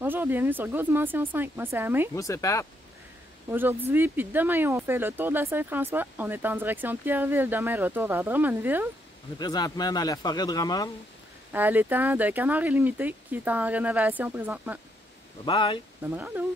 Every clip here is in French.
Bonjour, bienvenue sur Go Dimension 5. Moi, c'est Amé. Moi, c'est Pat. Aujourd'hui, puis demain, on fait le tour de la Saint-François. On est en direction de Pierreville. Demain, retour vers Drummondville. On est présentement dans la forêt de Drummond. À l'étang de Canard Illimité, qui est en rénovation présentement. Bye bye! Bonne rando!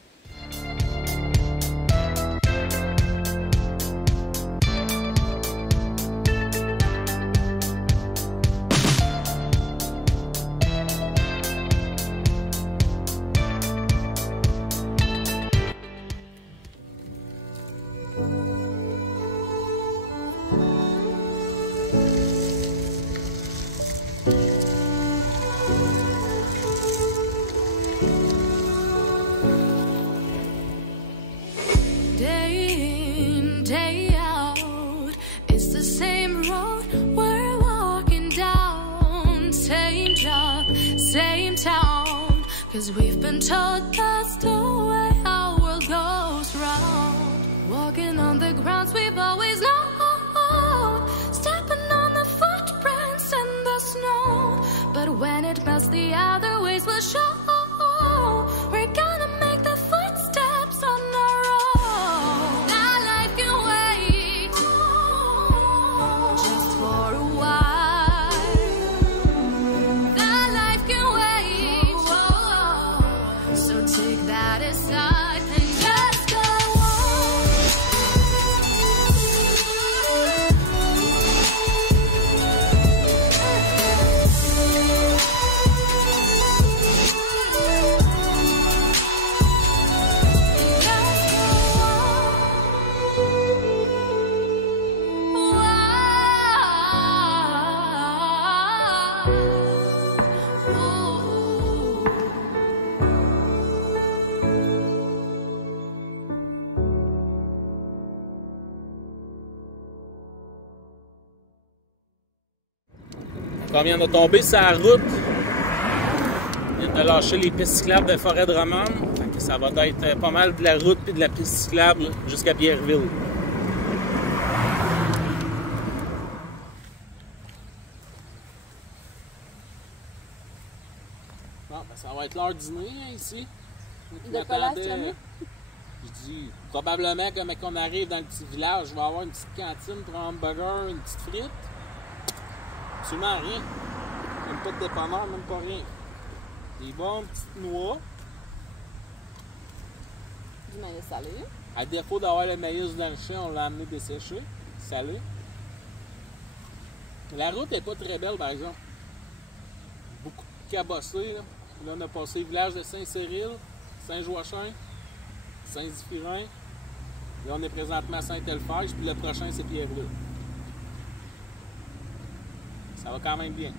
Day out, it's the same road we're walking down, same job, same town, 'cause we've been told that's the way our world goes round. Walking on the grounds we've always known, stepping on the footprints in the snow, but when it melts the other ways will show. We're gonna make the footsteps on our own. Now life can wait just for a while. That life can wait, so take that aside and just go On vient de tomber sur la route. On vient de lâcher les pistes cyclables de forêt de Drummond. Fait que ça va être pas mal de la route puis de la piste cyclable jusqu'à Pierreville. Bon, ben ça va être l'heure du dîner hein, ici. De collation? Je dis, probablement que quand on arrive dans le petit village, je vais avoir une petite cantine pour un hamburger, une petite frite. Absolument rien. Même pas de dépanneur, même pas rien. Des bonnes petites noix. Du maïs salé. À défaut d'avoir le maïs dans le champ, on l'a amené desséché, salé. La route n'est pas très belle, par exemple. Beaucoup de cabossés. Là, on a passé le village de Saint-Cyril, Saint-Joachim, Saint-Zéphirin. Là, on est présentement à Saint-Elphège, puis le prochain, c'est Pierreville. Ça va quand même bien.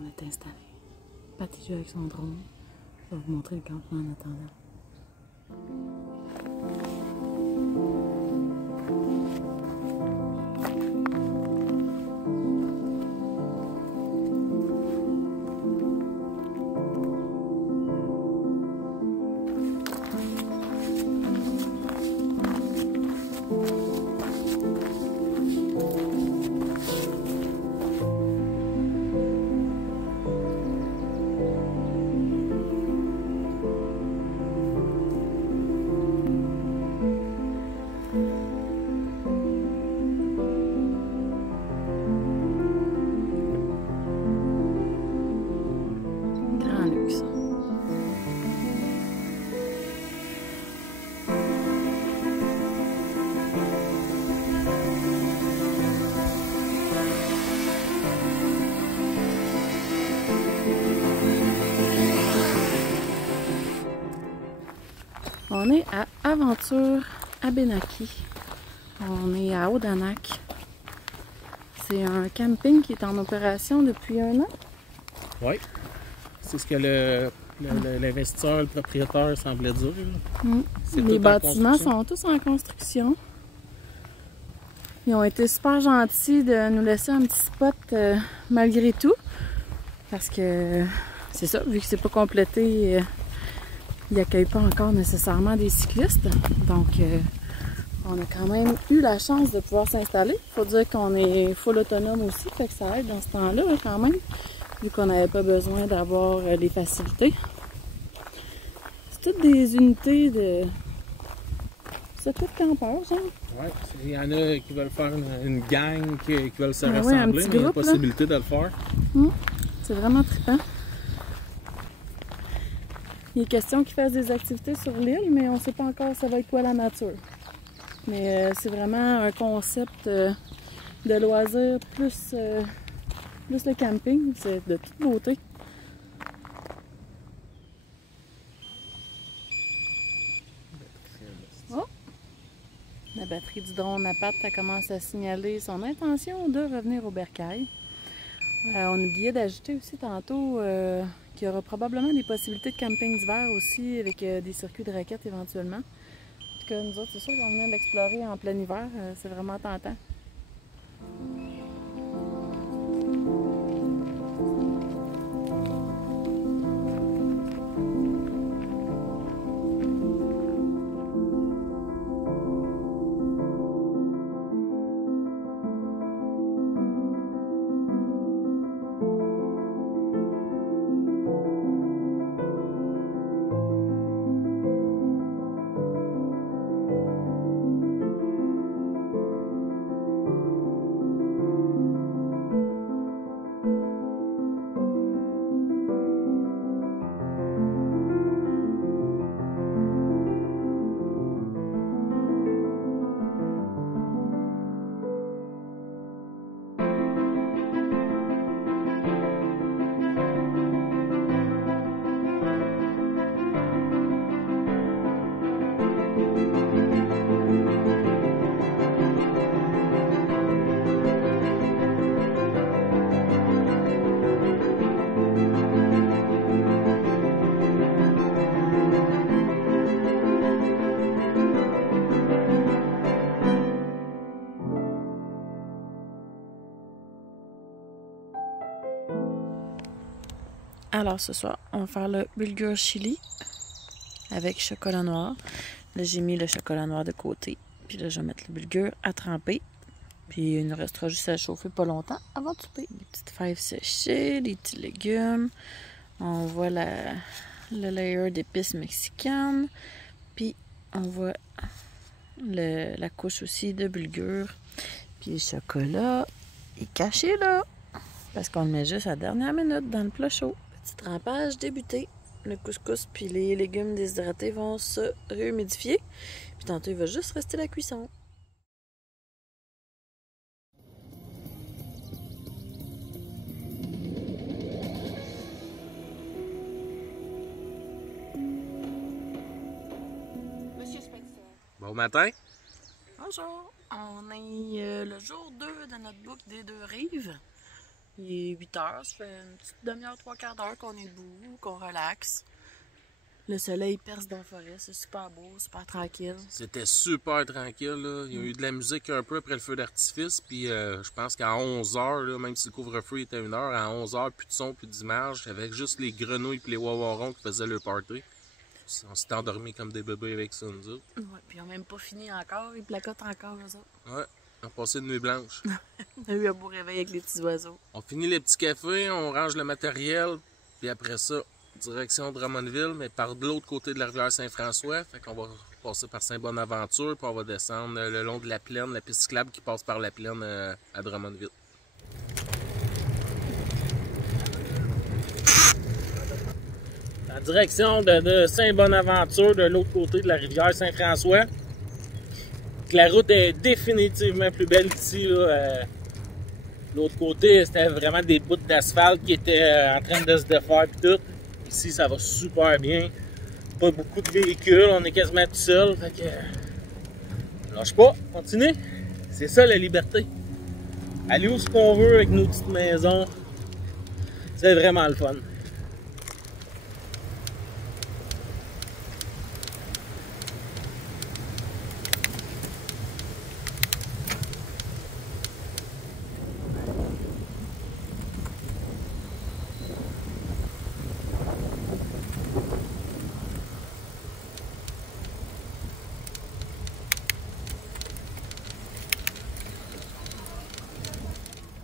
On est installé. Patty joue avec son drone. Je vais vous montrer le campement en attendant. On est à Aventure Abénaquis. On est à Odanak. C'est un camping qui est en opération depuis 1 an. Oui. C'est ce que l'investisseur, le propriétaire semblait dire. Les bâtiments sont tous en construction. Ils ont été super gentils de nous laisser un petit spot malgré tout. Parce que c'est ça, vu que c'est pas complété, ils n'accueillent pas encore nécessairement des cyclistes. Donc On a quand même eu la chance de pouvoir s'installer. Il faut dire qu'on est full autonome aussi, fait que ça aide dans ce temps-là quand même, vu qu'on n'avait pas besoin d'avoir les facilités. C'est toutes des unités de... C'est tout campeur, genre. Ouais, il y en a qui veulent faire une gang, qui veulent se Ouais, rassembler, un petit mais il y a la groupe, possibilité de le faire. C'est vraiment trippant. Il est question qu'ils fassent des activités sur l'île, mais on ne sait pas encore ça va être quoi la nature. Mais c'est vraiment un concept de loisir plus le camping. C'est de toute beauté. Oh! La batterie du drone à pattes commence à signaler son intention de revenir au bercail. On oubliait d'ajouter aussi tantôt qu'il y aura probablement des possibilités de camping d'hiver aussi avec des circuits de raquettes éventuellement. En tout cas, nous autres, c'est sûr qu'on venait l'explorer en plein hiver. C'est vraiment tentant. Alors ce soir, on va faire le bulgur chili avec chocolat noir. Là, j'ai mis le chocolat noir de côté. Puis là, je vais mettre le bulgur à tremper. Puis il nous restera juste à chauffer pas longtemps avant de souper. Les petites fèves séchées, les petits légumes. On voit le layer d'épices mexicaines. Puis on voit la couche aussi de bulgur. Puis le chocolat est caché là. Parce qu'on le met juste à la dernière minute dans le plat chaud. Petit trempage débuté. Le couscous puis les légumes déshydratés vont se réhumidifier. Puis tantôt, il va juste rester la cuisson. Bon matin. Bonjour. On est le jour 2 de notre boucle des deux rives. Il est 8 heures, ça fait une petite demi-heure, 3/4 d'heure qu'on est debout, qu'on relaxe. Le soleil perce dans la forêt, c'est super beau, super tranquille. C'était super tranquille, là. Il y a eu de la musique un peu après le feu d'artifice, puis je pense qu'à 11h, même si le couvre-feu était 1 heure, à 11h, plus de son, plus d'image, avec juste les grenouilles et les wawarons qui faisaient le party. On s'est endormis comme des bébés avec ça, nous autres. Ouais, puis ils n'ont même pas fini encore, ils placotent encore, eux autres. Ouais. On a passé une nuit blanche. On a eu un beau réveil avec les petits oiseaux. On finit les petits cafés, on range le matériel, puis après ça, direction Drummondville, mais par de l'autre côté de la rivière Saint-François. Fait qu'on va passer par Saint-Bonaventure, puis on va descendre le long de la plaine, la piste cyclable qui passe par la plaine à Drummondville. En direction de Saint-Bonaventure, de l'autre côté de la rivière Saint-François. La route est définitivement plus belle ici. L'autre côté, c'était vraiment des bouts d'asphalte qui étaient en train de se défaire et tout. Ici, ça va super bien. Pas beaucoup de véhicules, on est quasiment tout seul. Fait que lâche pas, continue. C'est ça la liberté. Aller où ce qu'on veut avec nos petites maisons. C'est vraiment le fun.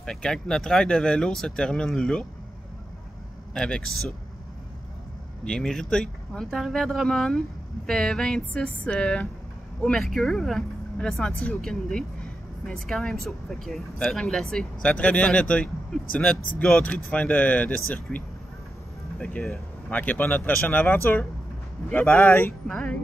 Fait que quand notre ride de vélo se termine là, avec ça, bien mérité. On est arrivé à Drummond. Il fait 26 au mercure. Ressenti, j'ai aucune idée. Mais c'est quand même chaud. Fait que c'est crème glacée. Ça a très bien été. C'est notre petite gâterie de fin de circuit. Fait que manquez pas notre prochaine aventure. Bye bye! Bye!